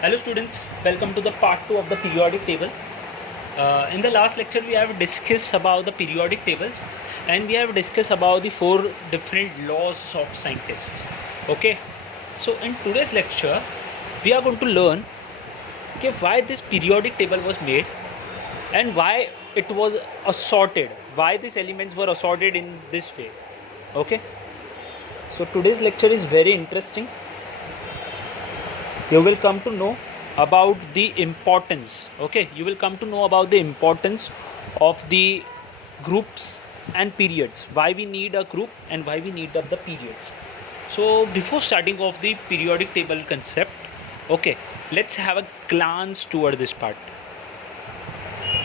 Hello students, welcome to the part 2 of the periodic table. In the last lecture we have discussed about the periodic tables and we have discussed about the 4 different laws of scientists. Okay, so in today's lecture we are going to learn why this periodic table was made and why it was assorted, why these elements were assorted in this way. Okay, so today's lecture is very interesting. You will come to know about the importance. Okay, you will come to know about the importance of the groups and periods, why we need a group and why we need the periods. So before starting off the periodic table concept, okay, let's have a glance toward this part.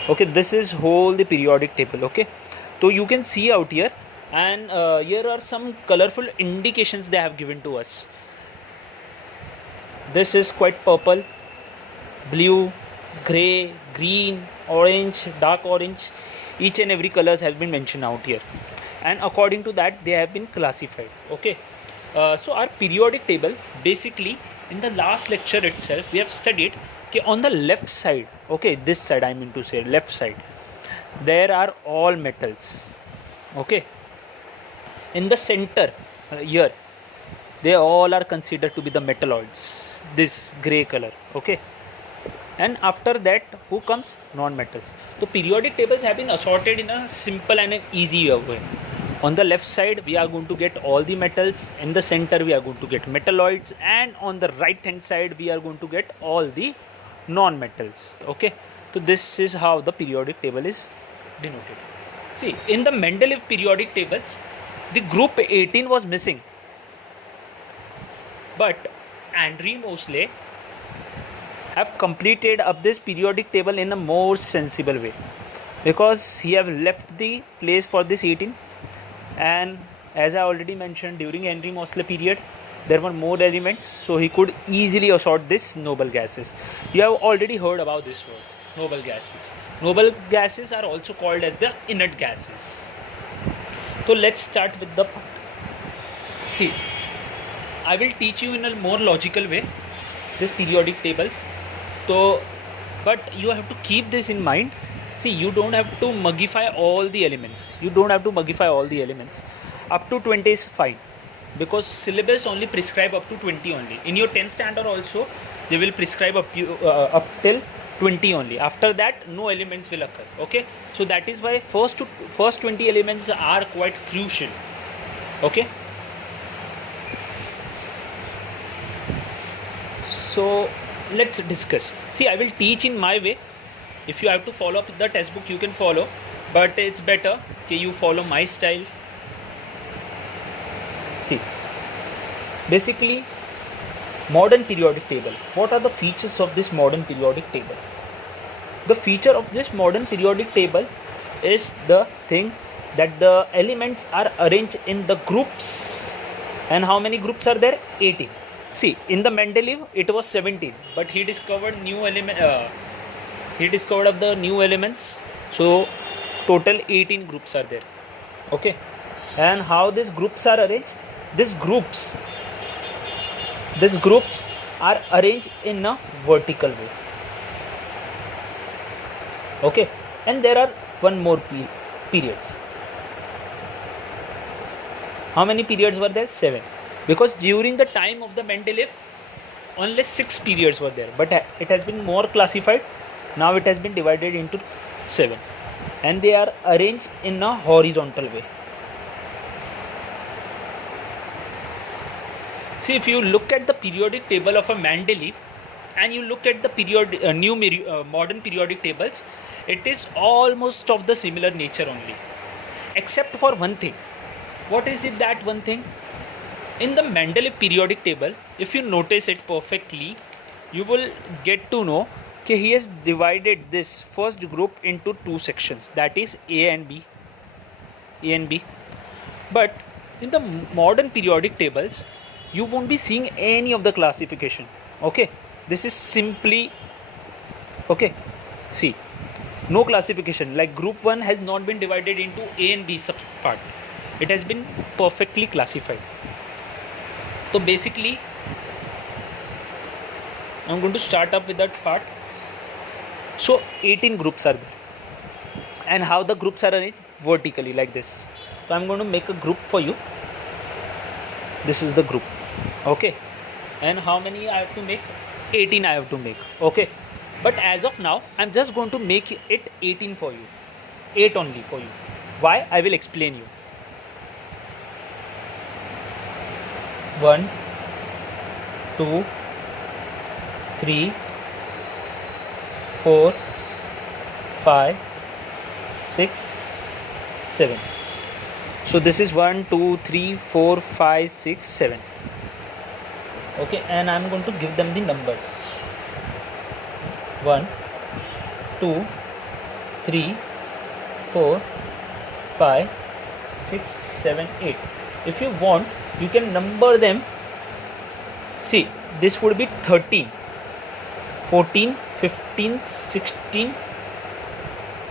Okay, this is whole the periodic table. Okay, so you can see out here, and here are some colorful indications they have given to us. This is quite purple, blue, grey, green, orange, dark orange. Each and every colors have been mentioned out here, and according to that they have been classified. Okay, so our periodic table, basically in the last lecture itself we have studied on the left side, okay, this side I mean to say left side, there are all metals. Okay, in the center here they all are considered to be the metalloids, this gray color. Okay, and after that who comes? Non-metals. So periodic tables have been assorted in a simple and an easy way. On the left side we are going to get all the metals, in the center we are going to get metalloids, and on the right hand side we are going to get all the non-metals. Okay, so this is how the periodic table is denoted. See, in the Mendeleev periodic tables the group 18 was missing, but Andre Moseley have completed up this periodic table in a more sensible way, because he have left the place for this 18, and as I already mentioned, during Henry Moseley period there were more elements, so he could easily assort this noble gases. You have already heard about this words, noble gases. Noble gases are also called as the inert gases. So let's start with the part. See, I will teach you in a more logical way this periodic tables. So, but you have to keep this in mind. See, you don't have to mugify all the elements. You don't have to mugify all the elements. Up to 20 is fine, because syllabus only prescribe up to 20 only. In your 10th standard also, they will prescribe up till 20 only. After that, no elements will occur. Okay, so that is why first 20 elements are quite crucial. Okay. So let's discuss. See, I will teach in my way. If you have to follow up the textbook, you can follow, but it's better that you follow my style. See, basically modern periodic table. What are the features of this modern periodic table? The feature of this modern periodic table is the thing that the elements are arranged in the groups. And how many groups are there? 18. See, in the Mendeleev it was 17, but he discovered new element. He discovered of the new elements, so total 18 groups are there. Okay, and how these groups are arranged? These groups are arranged in a vertical way. Okay, and there are one more periods. How many periods were there? 7. Because during the time of the Mendeleev only 6 periods were there, but it has been more classified. Now it has been divided into 7, and they are arranged in a horizontal way. See, if you look at the periodic table of a Mendeleev and you look at the modern periodic tables, it is almost of the similar nature only, except for one thing. What is it, that one thing? In the Mendeleev periodic table, if you notice it perfectly, you will get to know that he has divided this first group into 2 sections, that is A and B. But in the modern periodic tables, you won't be seeing any of the classification. Okay, this is simply, okay, see, no classification. Like group 1 has not been divided into A and B subpart. It has been perfectly classified. So basically I'm going to start up with that part. So 18 groups are there, and how the groups are arranged vertically like this. So I'm going to make a group for you. This is the group, okay, and how many I have to make? 18 I have to make, okay. But as of now I'm just going to make it 18 for you, 8 only for you. Why? I will explain you. 1 2 3 4 5 6 7. So this is 1 2 3 4 5 6 7, okay, and I'm going to give them the numbers. 1 2 3 4 5 6 7 8. If you want, you can number them. See, this would be 13 14 15 16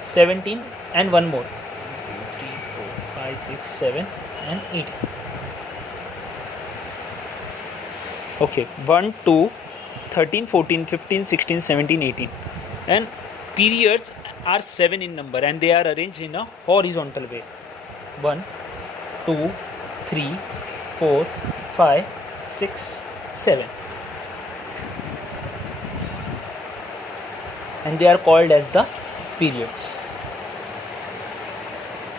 17 and one more 2 3 4 5 6 7 and 8. Okay, 1 2 13 14 15 16 17 18, and periods are 7 in number, and they are arranged in a horizontal way. 1 2 3 4 5 6 7, and they are called as the periods.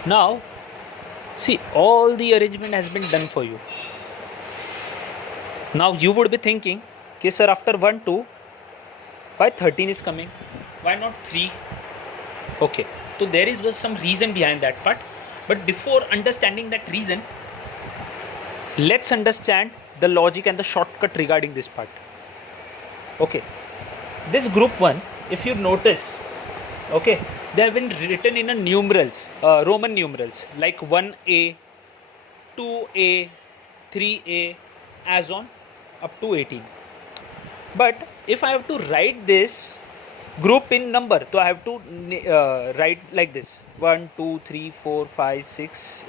Now see, all the arrangement has been done for you. Now you would be thinking, okay sir, after 1 2 why 13 is coming, why not 3? Okay, so there is was some reason behind that part, but before understanding that reason, let's understand the logic and the shortcut regarding this part. Okay, this group 1, if you notice, okay, they have been written in a numerals, Roman numerals, like 1a 2a 3a, as on up to 18. But if I have to write this group in number, so I have to write like this: 1 2 3 4 5 6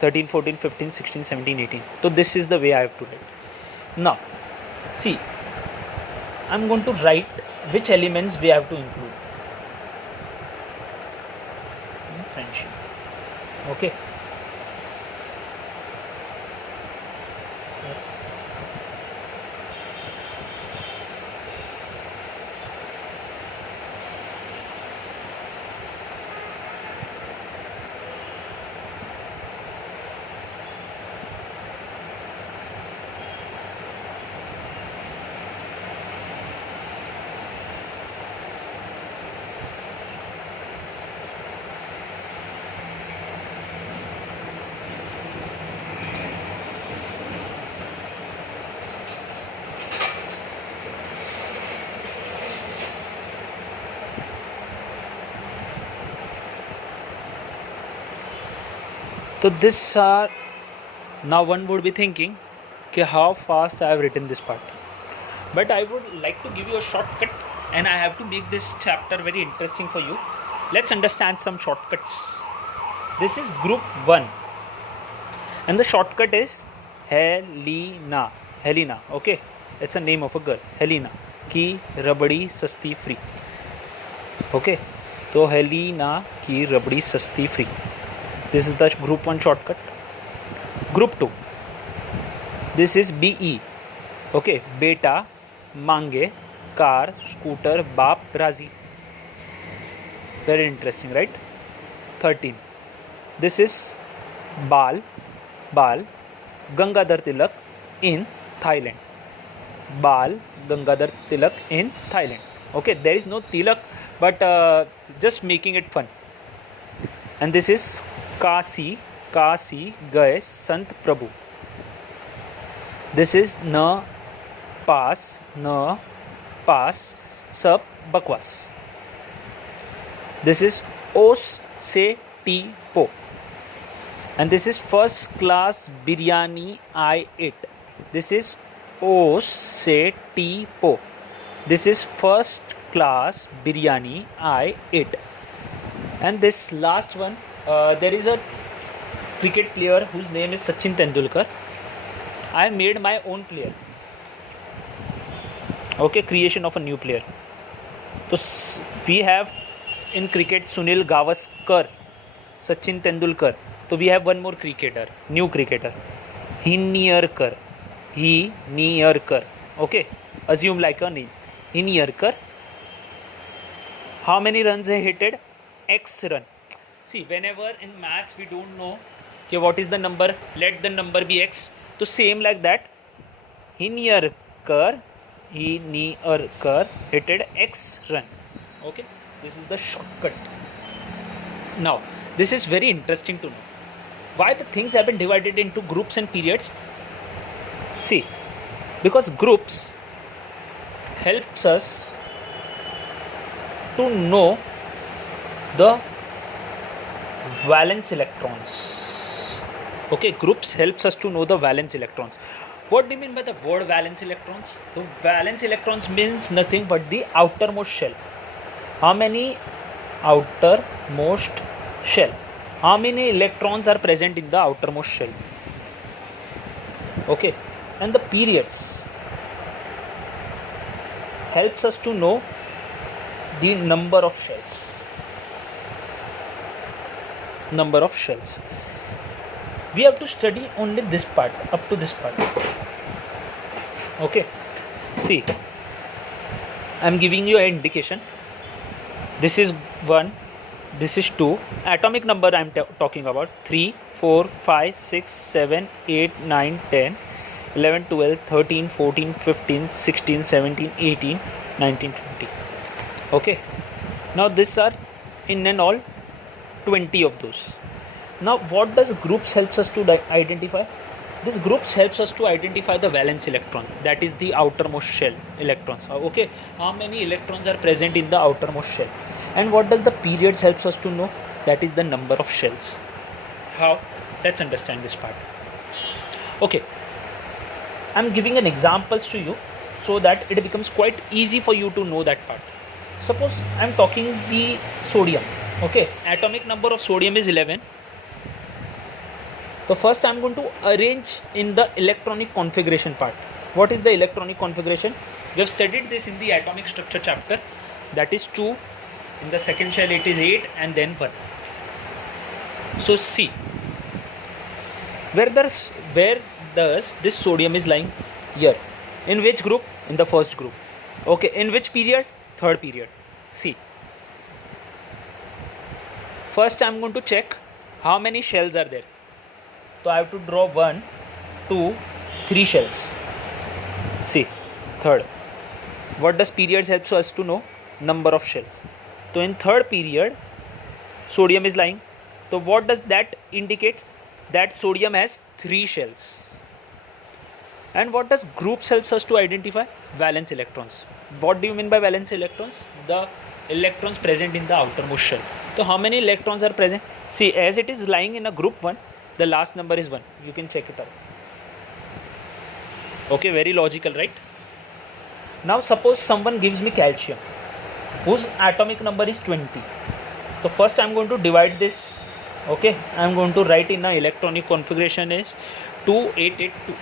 13 14 15 16 17 18. So this is the way I have to write. Now see, I'm going to write which elements we have to include in friendship. Okay, so this are, now one would be thinking, okay, how fast I have written this part. But I would like to give you a shortcut, and I have to make this chapter very interesting for you. Let's understand some shortcuts. This is group 1, and the shortcut is Helena. Helena, okay, it's a name of a girl. Helena ki rabdi sasti free. Okay, so Helena ki rabdi sasti free. This is the group 1 shortcut. Group 2, this is BE. Okay, beta mange car scooter baap razi. Very interesting, right? 13, this is Bal Gangadhar Tilak in Thailand. Bal Gangadhar Tilak in Thailand. Okay, there is no Tilak, but just making it fun. And this is Kashi गए संत प्रभु. This is न पास सब बकवास. This is ओस से टी पो, and this is first class biryani I ate. This is ओस से टी पो. This is first class biryani I ate. And this last one, there is a cricket player whose name is Sachin Tendulkar. I made my own player. Okay, creation of a new player. So we have in cricket Sunil Gavaskar, Sachin Tendulkar. So we have one more cricketer, new cricketer, Hinierkar. Okay, assume like a name. Hinierkar. How many runs he hitted? X run. See, whenever in maths we don't know okay, what is the number, let the number be x. So same like that, Hinierkar hitted X run. Okay, this is the shortcut. Now, this is very interesting to know. Why the things have been divided into groups and periods? See, because groups helps us to know the valence electrons. Okay, groups helps us to know the valence electrons. What do you mean by the word valence electrons? So valence electrons means nothing but the outermost shell. How many outermost shell? How many electrons are present in the outermost shell? Okay, and the periods helps us to know the number of shells. Number of shells. We have to study only this part, up to this part. Okay, see, I am giving you an indication. This is 1, this is 2. Atomic number I am talking about 3, 4, 5, 6, 7, 8, 9, 10, 11, 12, 13, 14, 15, 16, 17, 18, 19, 20. Okay, now these are in and all 20 of those. Now what does groups helps us to identify? This groups helps us to identify the valence electron, that is the outermost shell electrons. Okay, how many electrons are present in the outermost shell? And what does the periods helps us to know? That is the number of shells. How? Let's understand this part. Okay, I'm giving an examples to you so that it becomes quite easy for you to know that part. Suppose I'm talking the sodium. Okay, atomic number of sodium is 11. So first I am going to arrange in the electronic configuration part. What is the electronic configuration? We have studied this in the atomic structure chapter. That is 2. In the second shell it is 8 and then 1. So see, where does this sodium is lying? Here. In which group? In the first group. Okay, in which period? Third period. See, first I am going to check how many shells are there. So I have to draw 1, 2, 3 shells. See, third. What does periods help us to know? Number of shells. So in third period, sodium is lying. So what does that indicate? That sodium has 3 shells. And what does groups helps us to identify? Valence electrons. What do you mean by valence electrons? The electrons present in the outermost shell. So how many electrons are present? See, as it is lying in a group 1, the last number is 1. You can check it out. Okay, very logical, right? Now suppose someone gives me calcium whose atomic number is 20. So first I am going to divide this. Okay, I am going to write in a electronic configuration is 2882.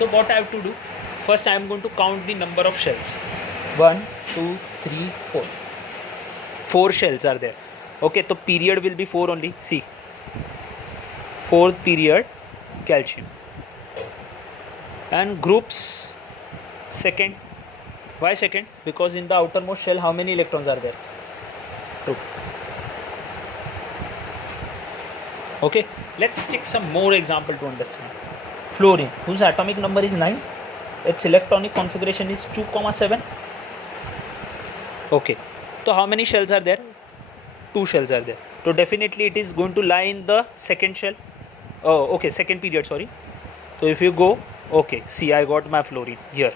So what I have to do? First I am going to count the number of shells. 1, 2, 3, 4. 4 shells are there. Okay, so period will be 4 only. See, fourth period calcium. And groups second. Why second? Because in the outermost shell how many electrons are there? 2. Okay, let's take some more example to understand. Fluorine, whose atomic number is 9, its electronic configuration is 2, 7. Okay, so how many shells are there? 2 shells are there. So definitely it is going to lie in the second shell. Oh, okay, second period, sorry. So if you go, okay, see, I got my fluorine here.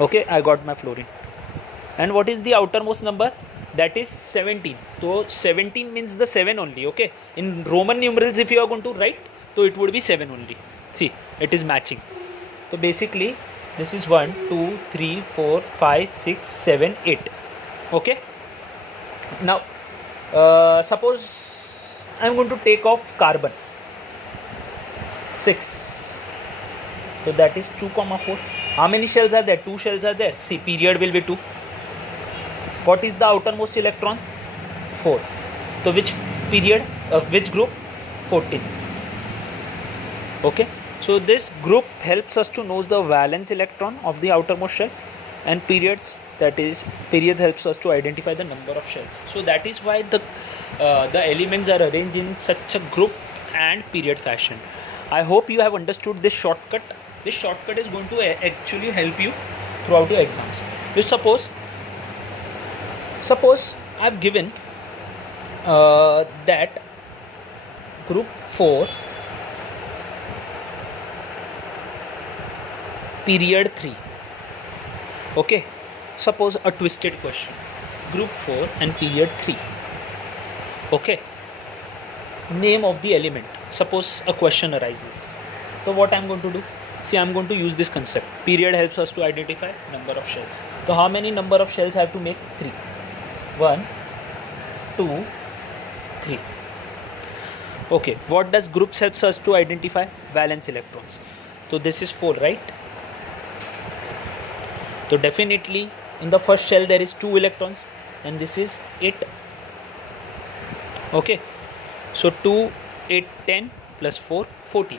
Okay, I got my fluorine. And what is the outermost number? That is 17. So 17 means the 7 only. Okay, in Roman numerals if you are going to write, so it would be 7 only. See, it is matching. So basically this is 1, 2, 3, 4, 5, 6, 7, 8. Okay, now suppose I am going to take off carbon 6. So that is 2 comma 4. How many shells are there? 2 shells are there. See, period will be 2. What is the outermost electron? 4. So which period? Which group? 14. Okay. So this group helps us to know the valence electron of the outermost shell, and periods, that is periods helps us to identify the number of shells. So that is why the elements are arranged in such a group and period fashion. I hope you have understood this shortcut. This shortcut is going to actually help you throughout your exams. Just suppose I've given that group 4 period 3. Okay, suppose a twisted question, group 4 and period 3. Okay, name of the element. Suppose a question arises. So what I'm going to do? See, I'm going to use this concept. Period helps us to identify number of shells. So how many number of shells I have to make? 3. 1, 2, 3. Okay, what does groups helps us to identify? Valence electrons. So this is 4, right? So definitely in the first shell there is 2 electrons, and this is 8. Okay, so 2, 8, 10 plus 4, 14.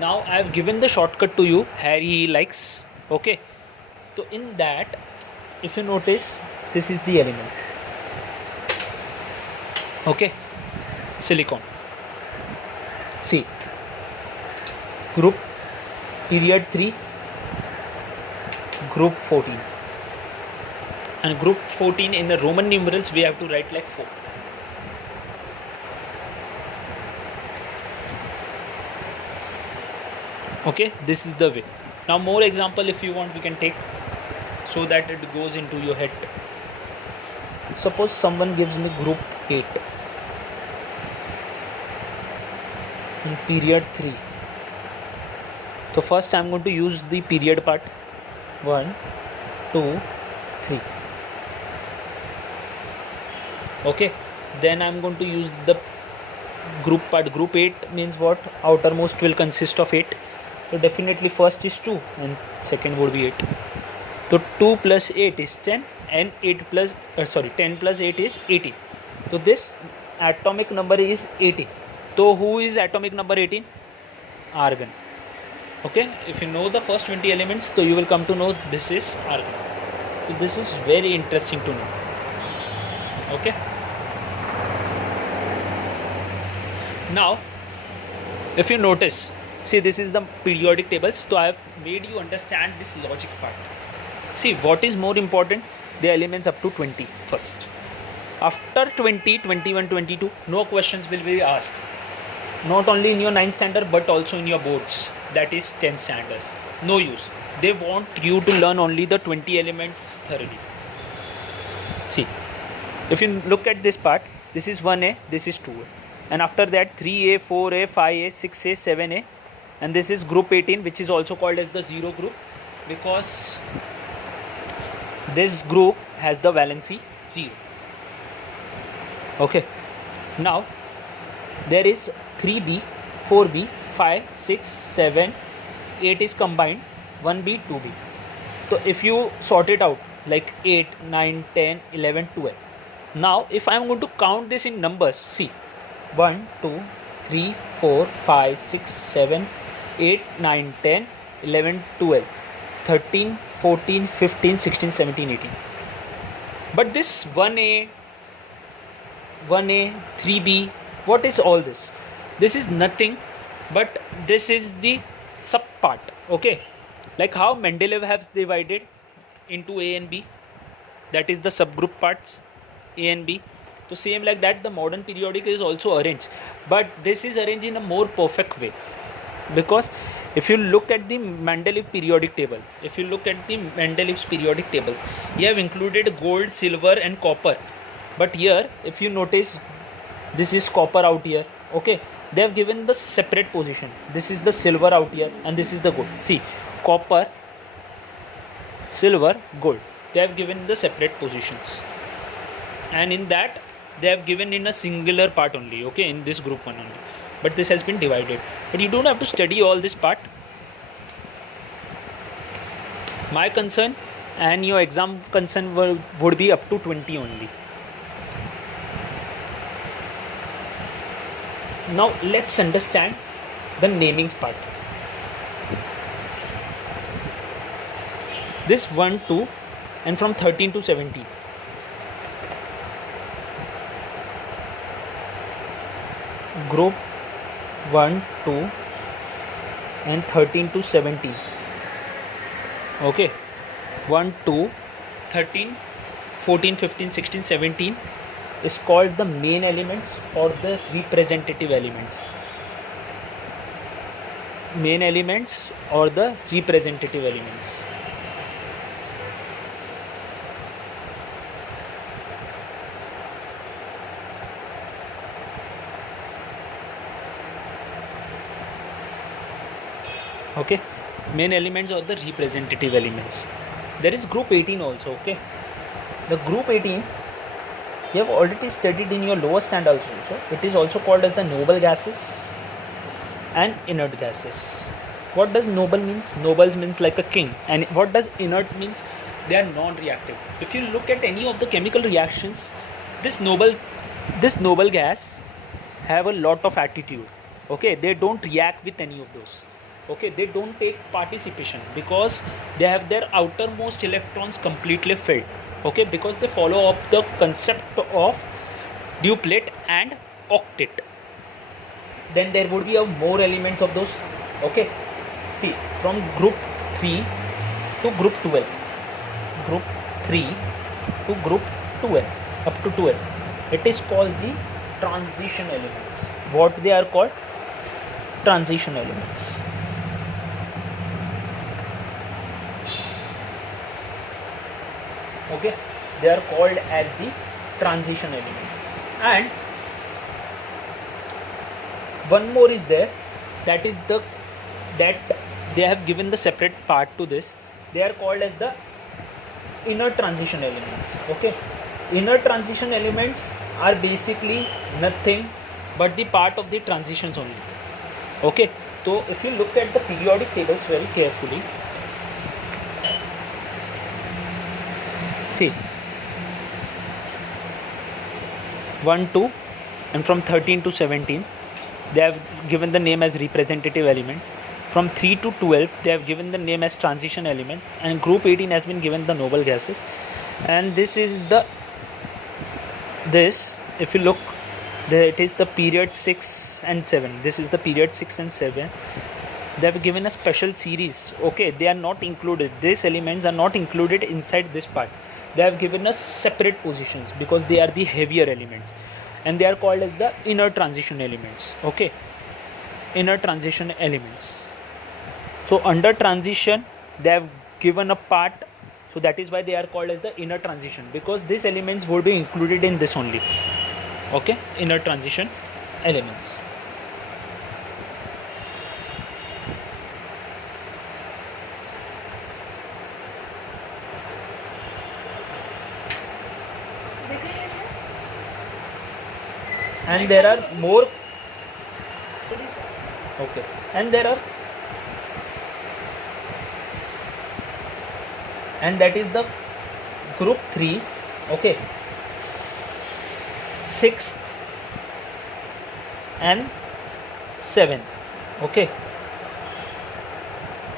Now I have given the shortcut to you, Harry he likes. Okay, so in that, if you notice, this is the element. Okay, silicon. See, group period 3, group 14, and group 14 in the Roman numerals we have to write like 4. Okay, this is the way. Now more example if you want we can take, so that it goes into your head. Suppose someone gives me group 8 in period 3. So first I am going to use the period part. 1, 2, 3. Okay, then I am going to use the group part. Group 8 means what? Outermost will consist of 8. So definitely first is 2 and second would be 8. So 2 plus 8 is 10, and 10 plus 8 is 18. So this atomic number is 18. So who is atomic number 18? Argon. Okay, if you know the first 20 elements, so you will come to know this is argon. So this is very interesting to know. Okay. Now, if you notice, see, this is the periodic tables. So I have made you understand this logic part. See, what is more important? The elements up to 20 first. After 20, 21, 22, no questions will be asked. Not only in your 9th standard but also in your boards, that is 10th standards. No use. They want you to learn only the 20 elements thoroughly. See, if you look at this part, this is 1A, this is 2A, and after that 3A, 4A, 5A, 6A, 7A, and this is group 18, which is also called as the 0 group, because this group has the valency 0. Okay, now there is 3B, 4B, 5, 6, 7, 8 is combined, 1B, 2B. So if you sort it out like 8, 9, 10, 11, 12. Now if I am going to count this in numbers, see, 1, 2, 3, 4, 5, 6, 7, 8, 9, 10, 11, 12, 13, 14, 15, 16, 17, 18. But this 1A, 3B, what is all this? This is nothing but this is the sub part. Okay, like how Mendeleev has divided into A and B, that is the subgroup parts A and B. So same like that the modern periodic is also arranged, but this is arranged in a more perfect way, because if you look at the Mendeleev periodic table, Mendeleev's periodic tables, you have included gold, silver and copper. But here if you notice, this is copper out here. Okay, they have given the separate position. This is the silver out here and this is the gold. See, copper, silver, gold, they have given the separate positions, and in that they have given in a singular part only. Okay, in this group 1 only, but this has been divided. But you don't have to study all this part. My concern and your exam concern would be up to 20 only. Now let's understand the namings part. This 1, 2 and from 13 to 17. Group 1, 2 and 13 to 17. Okay. 1, 2, 13, 14, 15, 16, 17 is called the main elements or the representative elements. Main elements or the representative elements. Okay, main elements or the representative elements. There is group 18 also. Okay, the group 18 you have already studied in your lower standards also. It is also called as the noble gases and inert gases. What does noble means? Noble means like a king. And what does inert means? They are non-reactive. If you look at any of the chemical reactions, this noble gas have a lot of attitude. Okay, they don't react with any of those. Okay, they don't take participation because they have their outermost electrons completely filled. Okay, because they follow up the concept of duplet and octet. Then there would be more elements of those. Okay, see, from group 3 to group 12, group 3 to group 12, up to 12, it is called the transition elements. What they are called? Transition elements. Okay, they are called as the transition elements. And one more is there, that is that they have given the separate part to this. They are called as the inner transition elements. Okay, inner transition elements are basically nothing but the part of the transitions only. Okay, so if you look at the periodic tables very carefully, see 1, 2 and from 13 to 17 they have given the name as representative elements. From 3 to 12 they have given the name as transition elements, and group 18 has been given the noble gases. And this is the if you look, it is the period 6 and 7. This is the period 6 and 7. They have given a special series. Okay, they are not included, these elements are not included inside this part. They have given us separate positions because they are the heavier elements, and they are called as the inner transition elements. Okay, inner transition elements. So under transition they have given a part, so that is why they are called as the inner transition, because these elements would be included in this only. Okay, inner transition elements. And there are more. Okay, and there are, and that is the group 3. Okay, 6th and 7th. Okay,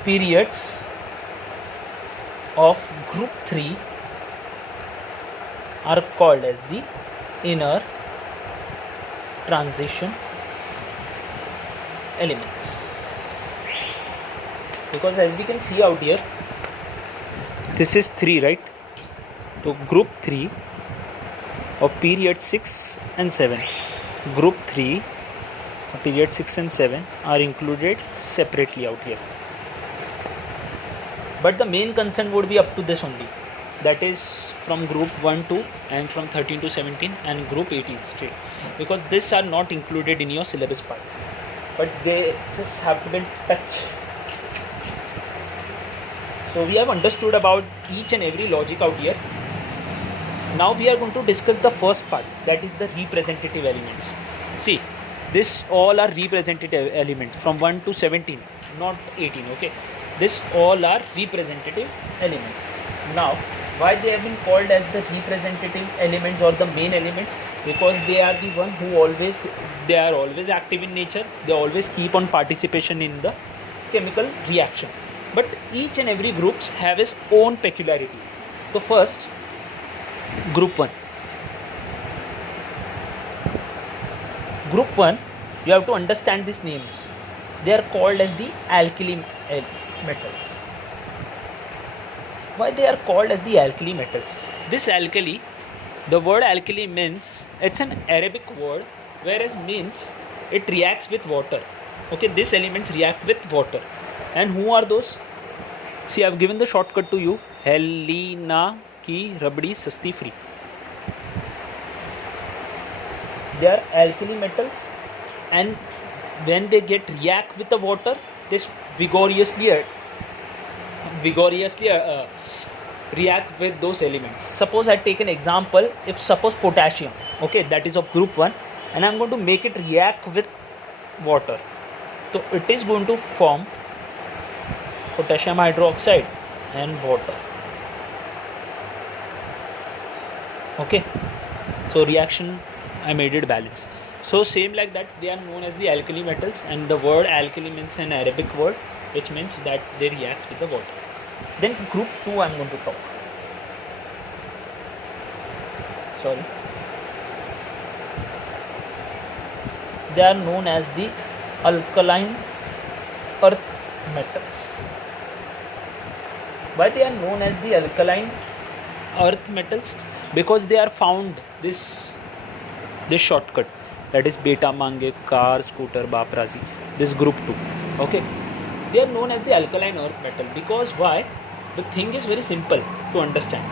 periods of group 3 are called as the inner transition elements, because as we can see out here, this is 3, right? So group 3 of period 6 and 7, group 3 of period 6 and 7 are included separately out here. But the main concern would be up to this only, that is from group 1, 2 and from 13 to 17 and group 18 straight, because these are not included in your syllabus part, but they just have to be touched. So we have understood about each and every logic out here. Now we are going to discuss the first part, that is the representative elements. See, this all are representative elements from 1 to 17, not 18. Okay, This all are representative elements. Now, why they have been called as the representative elements or the main elements? Because they are the one who always, they are always active in nature. They always keep on participation in the chemical reaction. But each and every groups have its own peculiarity. The first, group 1. Group 1, you have to understand these names. They are called as the alkali metals. Why they are called as the alkali metals? This alkali, the word alkali means, it's an Arabic word, whereas means it reacts with water. Okay, these elements react with water. And who are those? See, I have given the shortcut to you. Helena ki rabdi sasti free. They are alkali metals, and when they react with the water, they vigorously react with those elements. Suppose I take an example. If suppose potassium, okay, that is of group 1, and I am going to make it react with water, so it is going to form potassium hydroxide and water. Okay, so reaction, I made it balance. So same like that, they are known as the alkali metals, and the word alkali means an Arabic word which means that they react with the water. Then group 2 I am going to talk. Sorry. They are known as the alkaline earth metals. Why they are known as the alkaline earth metals? Because they are found this shortcut, that is beta mange car scooter baprazi, this group 2. Okay, they are known as the alkaline earth metal because why? The thing is very simple to understand.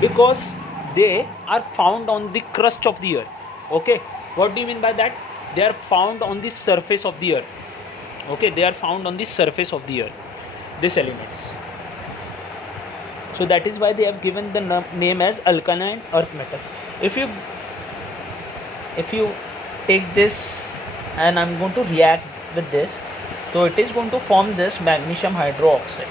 Because they are found on the crust of the earth. Okay, what do you mean by that? They are found on the surface of the earth. Okay, they are found on the surface of the earth, these elements. So that is why they have given the name as alkaline earth metal. If you take this and I'm going to react with this, so it is going to form this magnesium hydroxide.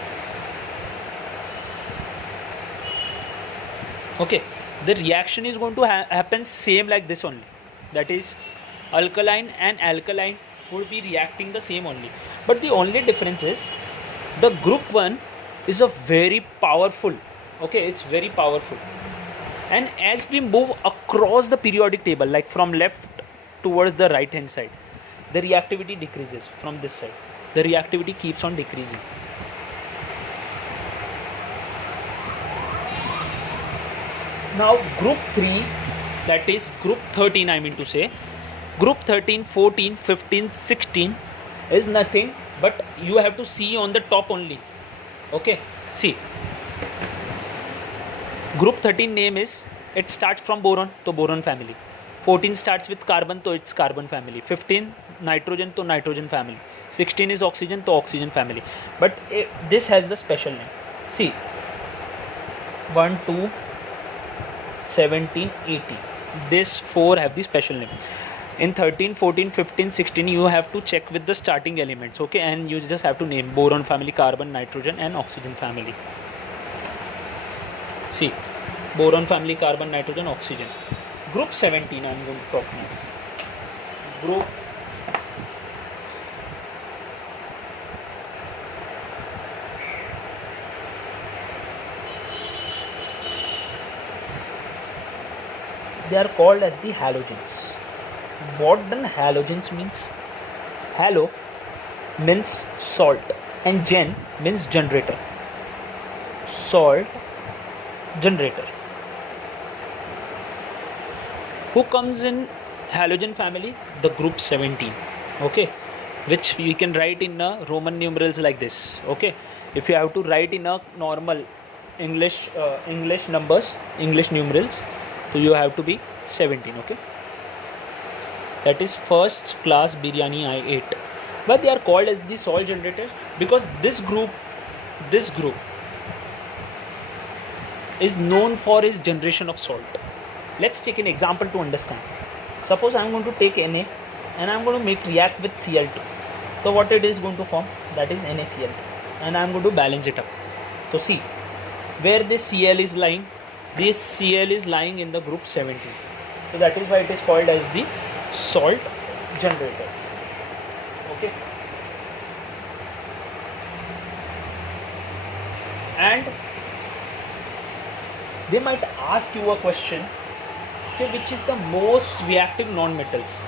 Okay, the reaction is going to happen same like this only. That is, alkaline and alkaline would be reacting the same only. But the only difference is the group 1 is a very powerful. Okay, it's very powerful. And as we move across the periodic table, like from left towards the right hand side, the reactivity decreases from this side. The reactivity keeps on decreasing. Now group 3, that is group 13, I mean to say, group 13, 14, 15, 16 is nothing but you have to see on the top only. Okay, see. Group 13 name is, it starts from boron, to boron family. 14 starts with carbon, to it's carbon family. 15 nitrogen, to nitrogen family. 16 is oxygen, to oxygen family. But this has the special name. See, 1, 2, 17, 18. This 4 have the special name. In 13, 14, 15, 16 you have to check with the starting elements. Okay, and you just have to name boron family, carbon, nitrogen and oxygen family. See, boron family, carbon, nitrogen, oxygen. Group 17 I am going to talk now. Group they are called as the halogens. What then halogens means? Halo means salt and gen means generator. Salt, generator. Who comes in halogen family? The group 17. Okay, which you can write in Roman numerals like this. Okay, if you have to write in a normal English numbers, English numerals, so you have to be 17. Okay, that is first class biryani I ate. But they are called as the salt generators because this group is known for its generation of salt. Let's take an example to understand. Suppose I am going to take Na and I am going to make react with Cl2. So what it is going to form? That is NaCl2. and I'm going to balance it up. So see, where this Cl is lying, this Cl is lying in the group 17. So that is why it is called as the salt generator. Okay. And they might ask you a question, okay, which is the most reactive non-metals?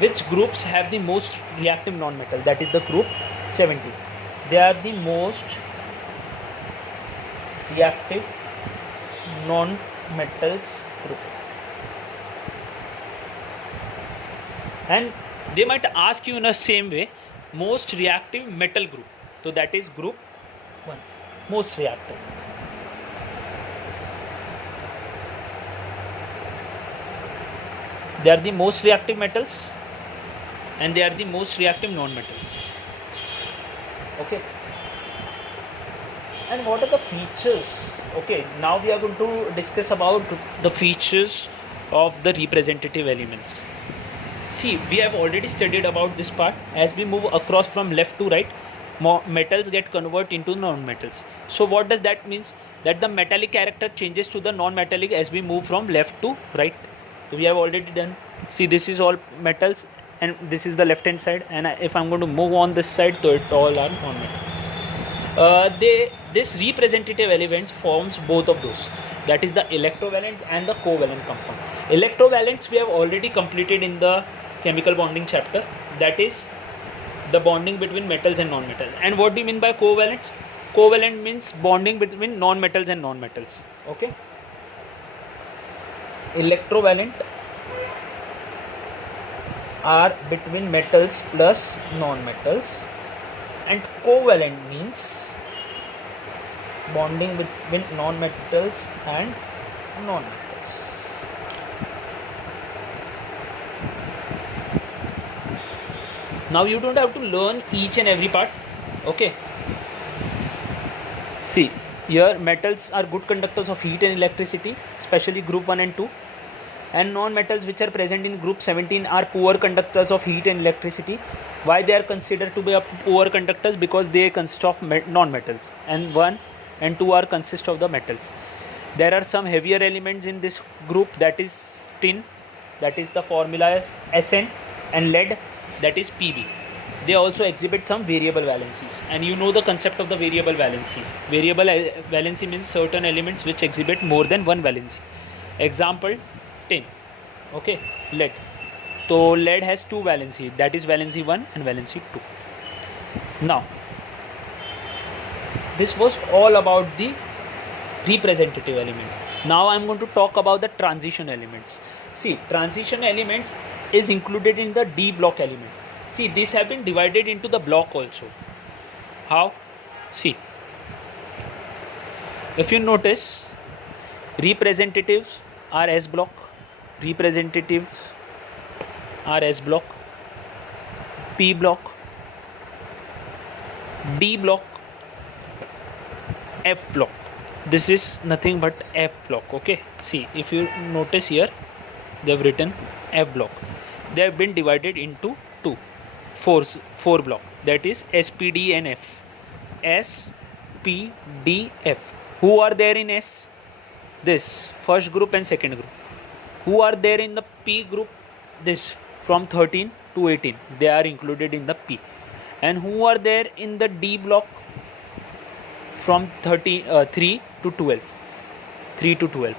Which groups have the most reactive non-metal? That is the group 70. They are the most reactive non-metals group. And they might ask you in the same way, most reactive metal group. So that is group 1, most reactive. They are the most reactive metals and they are the most reactive non-metals. Okay. And what are the features? Okay, now we are going to discuss about the features of the representative elements. See, we have already studied about this part. As we move across from left to right, metals get converted into non-metals. So what does that means? That the metallic character changes to the non-metallic as we move from left to right. So we have already done. See, this is all metals and this is the left hand side, and if I'm going to move on this side, so it all are non-metals. This representative elements forms both of those, that is the electrovalent and the covalent compound. Electrovalents we have already completed in the chemical bonding chapter, that is the bonding between metals and non-metals. And what do you mean by covalents? Covalent means bonding between non-metals and non-metals. Okay. Electrovalent are between metals plus non-metals, and covalent means bonding between non-metals and non-metals. Now you don't have to learn each and every part. Okay. See, here metals are good conductors of heat and electricity, especially group 1 and 2. And non-metals which are present in group 17 are poor conductors of heat and electricity. Why they are considered to be poor conductors? Because they consist of non-metals, and 1 and 2 are consist of the metals. There are some heavier elements in this group, that is tin, that is the formula is Sn, and lead, that is Pb. They also exhibit some variable valencies, and you know the concept of the variable valency. Variable valency means certain elements which exhibit more than one valency. Example, tin. Okay, lead. So lead has two valency, that is valency 1 and valency 2. Now this was all about the representative elements. Now I am going to talk about the transition elements. See, transition elements is included in the D block elements. See, these have been divided into the block also. How? See, if you notice, representatives are S block, representatives are S block, P block, D block, F block. This is nothing but F block. Okay, see, if you notice here, they have written F block. They have been divided into four block, that is S, P, D and F. S, P, D, F. Who are there in S? This first group and second group. Who are there in the P group? This from 13 to 18, they are included in the P. And who are there in the D block? From 3 to 12, 3 to 12.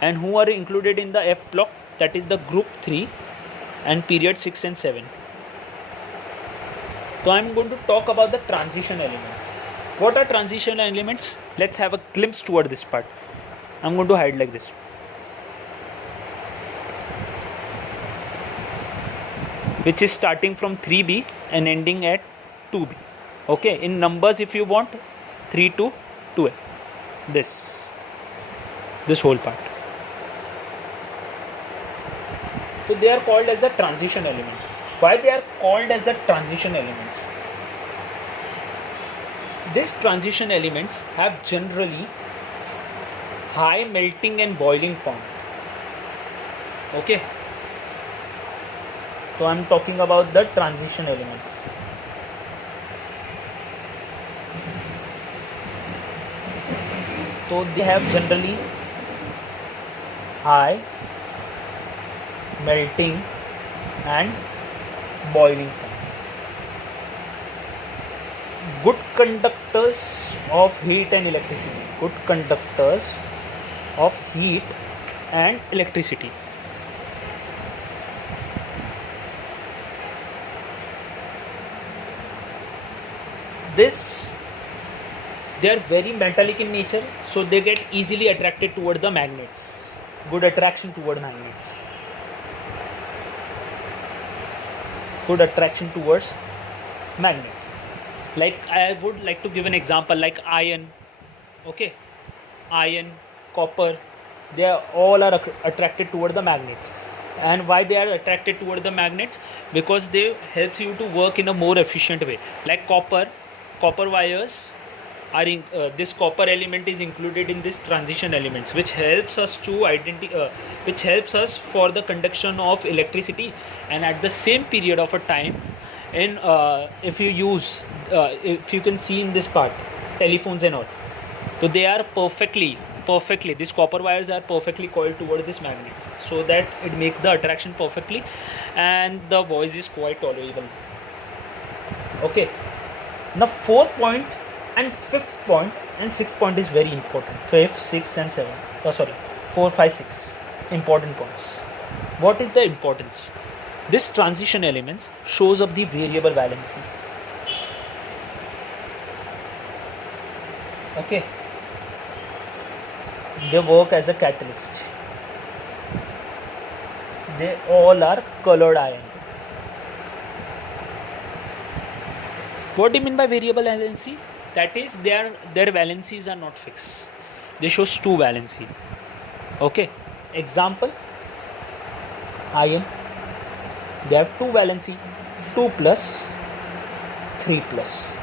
And who are included in the F block? That is the group 3 and period 6 and 7. So I am going to talk about the transition elements. What are transition elements? Let's have a glimpse toward this part. I am going to hide like this. Which is starting from 3B and ending at 2B. Okay, in numbers if you want, 3 to 12. This whole part. So they are called as the transition elements. Why they are called as the transition elements? These transition elements have generally high melting and boiling point. Okay. So I am talking about the transition elements. So they have generally high melting and boiling point. Good conductors of heat and electricity. Good conductors of heat and electricity. They are very metallic in nature, so they get easily attracted toward the magnets. Good attraction toward magnets. Good attraction towards magnet. Like I would like to give an example like iron. Okay, iron, copper, they are all attracted toward the magnets. And why they are attracted toward the magnets? Because they helps you to work in a more efficient way. Like copper wires are this copper element is included in this transition elements, which helps us to which helps us for the conduction of electricity. And at the same period of a time, in if you can see in this part, telephones and all, so they are perfectly these copper wires are perfectly coiled toward this magnets, so that it makes the attraction perfectly, and the voice is quite tolerable. Okay, now fourth point and fifth point and sixth point is very important. Fifth, sixth and seventh, 4, 5, 6 important points. What is the importance? This transition elements shows up the variable valency. Okay, they work as a catalyst. They all are colored ion. What do you mean by variable valency? That is, their valencies are not fixed. They show two valency. Okay, example, iron, they have two valency, 2 plus, 3 plus.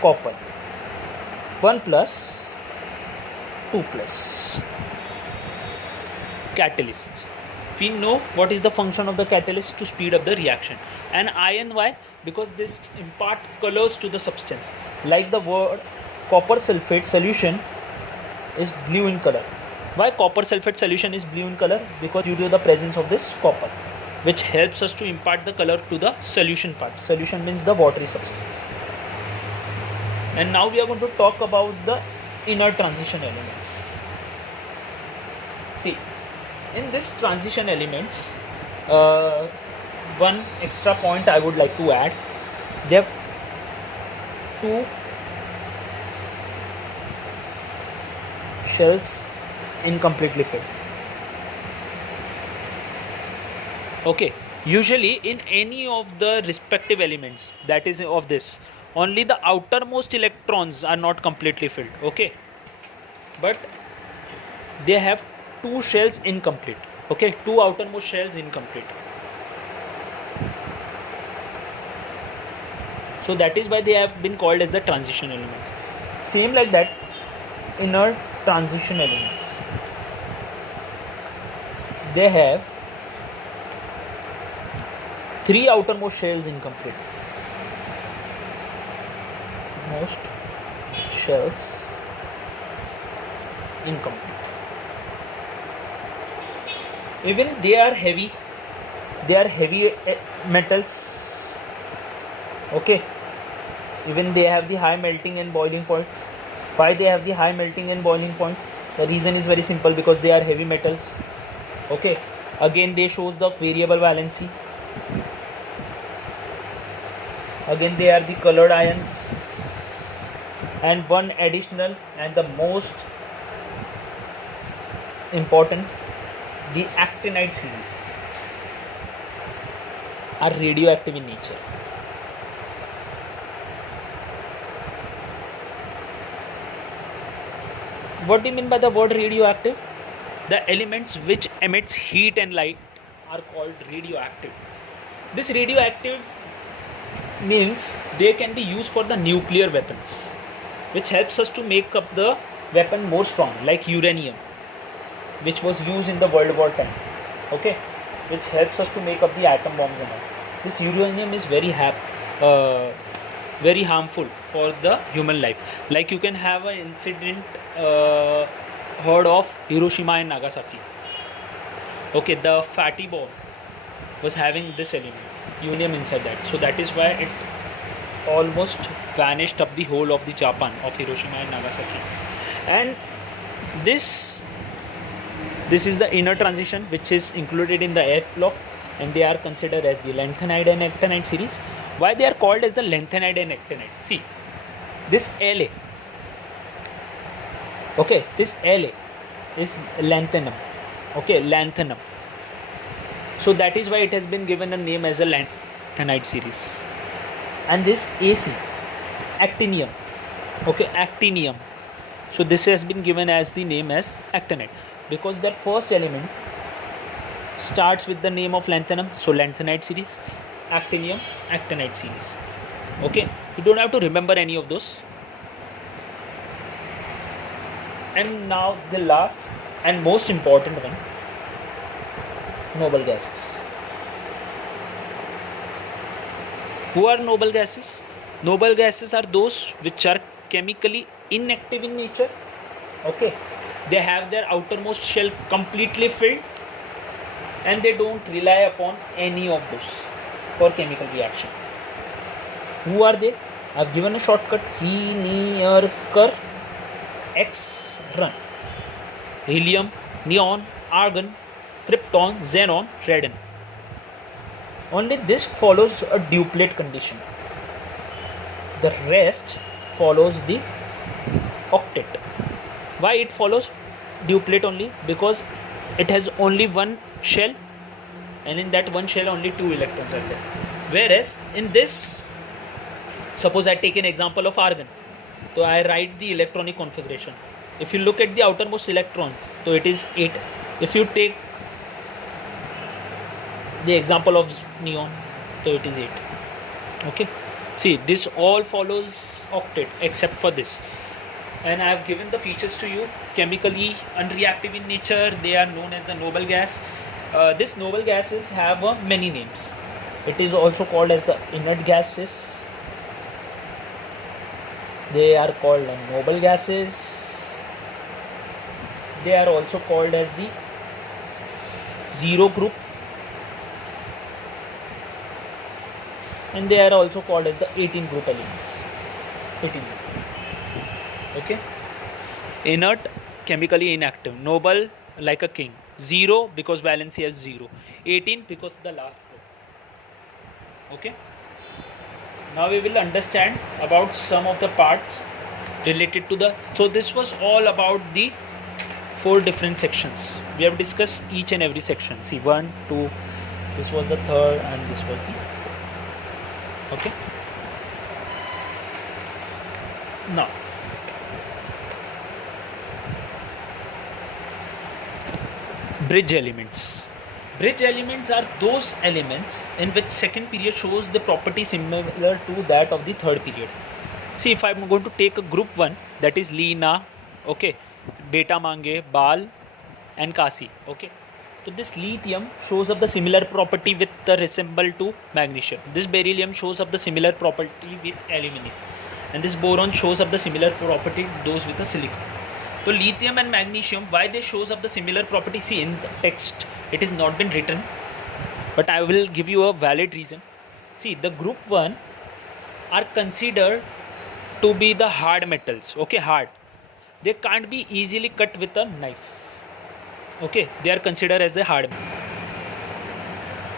Copper, 1 plus, 2 plus. Catalyst, we know what is the function of the catalyst: to speed up the reaction. And iron, why? Because this impart colors to the substance. Like the word copper sulfate solution is blue in color. Why copper sulfate solution is blue in color? Because due to the presence of this copper, which helps us to impart the color to the solution part. Solution means the watery substance. And now we are going to talk about the inner transition elements. See, in this transition elements, one extra point I would like to add: they have two shells incompletely filled. Okay, usually in any of the respective elements, that is of this, only the outermost electrons are not completely filled. Okay, but they have two shells incomplete. Okay, two outermost shells incomplete. So that is why they have been called as the transition elements. Same like that, inner transition elements, they have three outermost shells incomplete. Most shells incomplete. Even they are heavy metals. Okay, even they have the high melting and boiling points. Why they have the high melting and boiling points? The reason is very simple: because they are heavy metals. Okay, again they shows the variable valency. Again they are the colored ions. And one additional and the most important, the actinide series are radioactive in nature. What do you mean by the word radioactive? The elements which emits heat and light are called radioactive. This radioactive means they can be used for the nuclear weapons, which helps us to make up the weapon more strong, like uranium, which was used in the World War X. Okay, which helps us to make up the atom bombs and all. This uranium is very harmful for the human life. Like you can have an incident heard of Hiroshima and Nagasaki. Okay, the fatty bomb was having this element, uranium inside that. So that is why it almost vanished up the whole of the Japan of Hiroshima and Nagasaki. And this is the inner transition which is included in the F block, and they are considered as the lanthanide and actinide series. Why they are called as the lanthanide and actinide? See, this La, okay, this La is lanthanum, okay, lanthanum. So that is why it has been given a name as a lanthanide series. And this AC, actinium, okay, actinium. So this has been given as the name as actinide, because their first element starts with the name of lanthanum, so lanthanide series, actinium, actinide series. Okay, you don't have to remember any of those. And now the last and most important one, noble gases. Who are noble gases? Noble gases are those which are chemically inactive in nature. Okay, they have their outermost shell completely filled, and they don't rely upon any of those for chemical reaction. Who are they? I've given a shortcut: He, Ni, Er, Kar, X, Run. Helium, neon, argon, krypton, xenon, radon. Only this follows a duplet condition. The rest follows the octet. Why it follows duplet only? Because it has only one shell, and in that one shell only 2 electrons are there. Whereas in this, suppose I take an example of argon, so I write the electronic configuration. If you look at the outermost electrons, so it is 8. If you take the example of neon, so it is 8. Okay, see, this all follows octet except for this. And I have given the features to you. Chemically unreactive in nature, they are known as the noble gas. This noble gases have many names. It is also called as the inert gases. They are called noble gases. They are also called as the zero group, and they are also called as the 18 group elements. 18. Okay, inert, chemically inactive. Noble, like a king. Zero, because valency has 0. 18, because the last group. Okay, now we will understand about some of the parts related to the. So this was all about the 4 different sections. We have discussed each and every section. See, 1, 2, this was the third, and this was the fourth. Okay, now bridge elements. Bridge elements are those elements in which second period shows the property similar to that of the third period. See, if I am going to take a group 1, that is Lina, okay, Beta Mange, Bal and Kasi. Okay, so this lithium shows up the similar property with the resemble to magnesium. This beryllium shows up the similar property with aluminium, and this boron shows up the similar property those with the silicon. So lithium and magnesium, why they shows up the similar property? See, in the text it is not been written, but I will give you a valid reason. See, the group 1 are considered to be the hard metals. Okay, hard. They can't be easily cut with a knife. Okay, they are considered as the hard.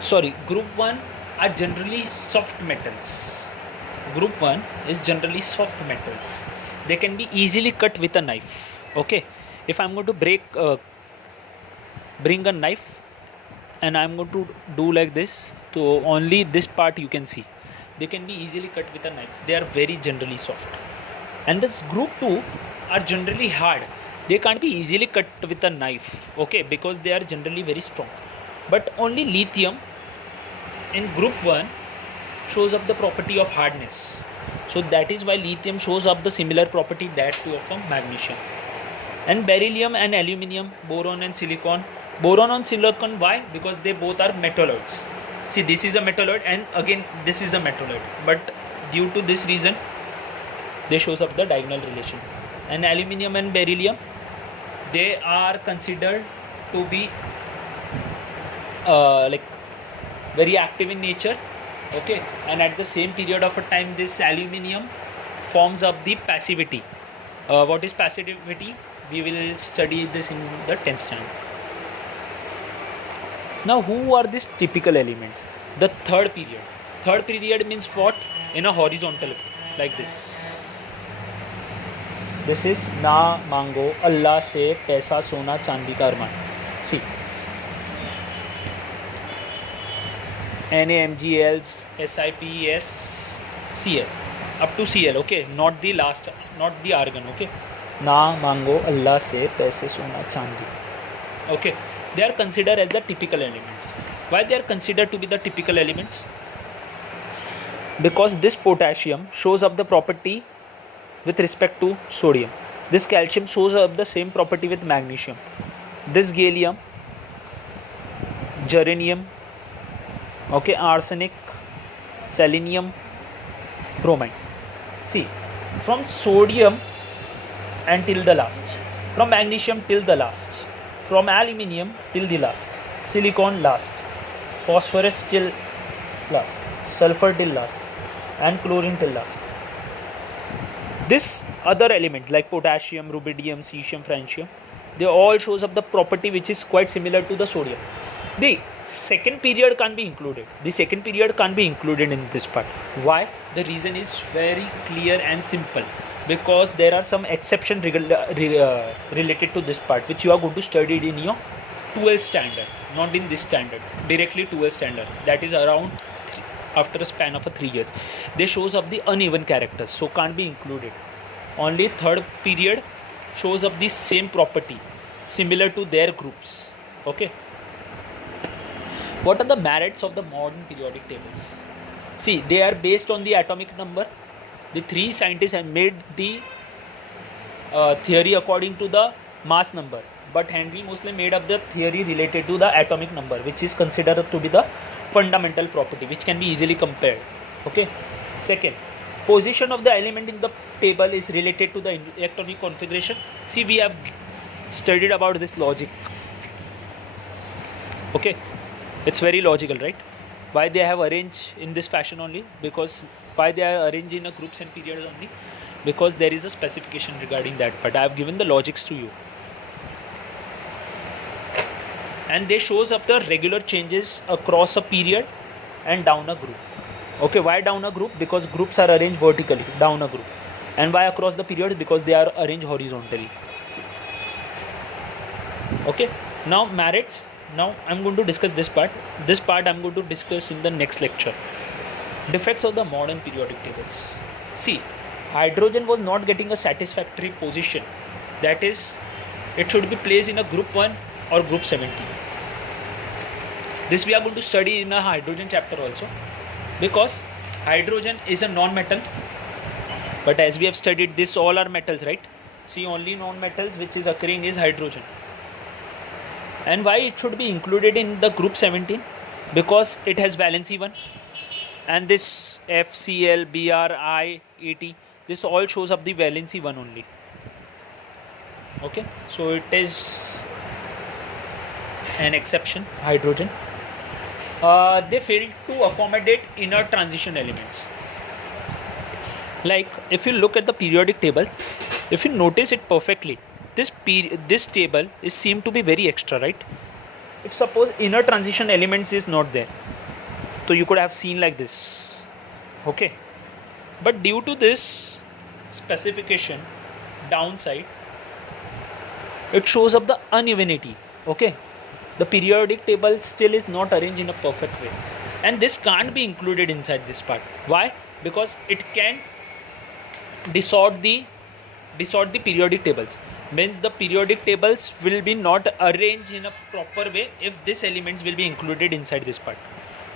Sorry, group 1 are generally soft metals. Group 1 is generally soft metals. They can be easily cut with a knife. Okay, if I'm going to bring a knife and I'm going to do like this, so only this part you can see. They can be easily cut with a knife. They are very generally soft. And this group 2 are generally hard. They can't be easily cut with a knife. Okay, because they are generally very strong. But only lithium in group 1 shows up the property of hardness. So that is why lithium shows up the similar property that too of a magnesium. And beryllium and aluminium, boron and silicon. Boron and silicon, why? Because they both are metalloids. See, this is a metalloid and again this is a metalloid. But due to this reason, they shows up the diagonal relation. and aluminium and beryllium, they are considered to be like very active in nature. Okay, and at the same period of a time, this aluminium forms up the passivity. What is passivity? We will study this in the 10th standard. Now, who are these typical elements? The third period. Third period means what? In a horizontal, like this. This is na mango Allah se paisa sona chandi ka arman. See, NaMgLs, SiPes, Cl, up to Cl. Okay, not the last, not the argon. Okay, na mango Allah se paise sona chandi. Okay, they are considered as the typical elements. Why they are considered to be the typical elements? Because this potassium shows up the property with respect to sodium. This calcium shows up the same property with magnesium. This gallium, germanium, okay, arsenic, selenium, bromine. See, from sodium until the last, from magnesium till the last, from aluminium till the last, silicon last, phosphorus till last, sulfur till last, and chlorine till last. This other element like potassium, rubidium, cesium, francium, they all shows up the property which is quite similar to the sodium. The second period can't be included. The second period can't be included in this part. Why? The reason is very clear and simple. Because there are some exceptions related to this part, which you are going to study in your 12th standard, not in this standard, directly 12th standard. That is around after a span of 3 years. They shows up the uneven characters, so can't be included. Only third period shows up the same property, similar to their groups. Okay. What are the merits of the modern periodic tables? See, they are based on the atomic number. The three scientists have made the theory according to the mass number, but Henry Moseley made up the theory related to the atomic number, which is considered to be the fundamental property, which can be easily compared. Okay. Second, position of the element in the table is related to the electronic configuration. See, we have studied about this logic. Okay, it's very logical, right? Why they have arranged in this fashion only? Because why they are arranged in a groups and periods only? Because there is a specification regarding that, but I have given the logics to you. And they shows up the regular changes across a period and down a group. Okay, why down a group? Because groups are arranged vertically down a group. And why across the period? Because they are arranged horizontally. Okay, now merits. Now I'm going to discuss this part. This part I'm going to discuss in the next lecture. Defects of the modern periodic tables. See, hydrogen was not getting a satisfactory position. That is, it should be placed in a group 1 or group 17. This we are going to study in a hydrogen chapter also, because hydrogen is a non-metal, but as we have studied this, all are metals, right? See, only non-metals which is occurring is hydrogen. And why it should be included in the group 17? Because it has valency 1, and this FCl, Br, I, Et, this all shows up the valency 1 only. Okay, so it is an exception, hydrogen. They failed to accommodate inner transition elements. Like, if you look at the periodic tables, if you notice it perfectly, this table is seemed to be very extra, right? If suppose inner transition elements is not there, so you could have seen like this. Okay, but due to this specification downside, it shows up the unevenity. Okay, the periodic table still is not arranged in a perfect way, and this can't be included inside this part. Why? Because it can distort the periodic tables. Means the periodic tables will be not arranged in a proper way if these elements will be included inside this part.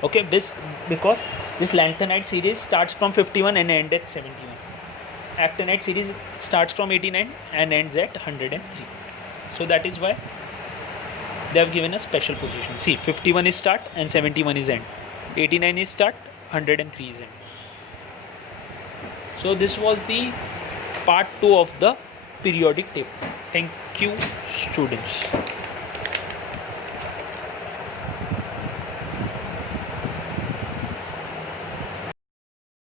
Okay, this because this lanthanide series starts from 51 and ends at 71. Actinide series starts from 89 and ends at 103. So that is why they have given a special position. See, 51 is start and 71 is end. 89 is start, 103 is end. So this was the part 2 of the periodic table. Thank you, students.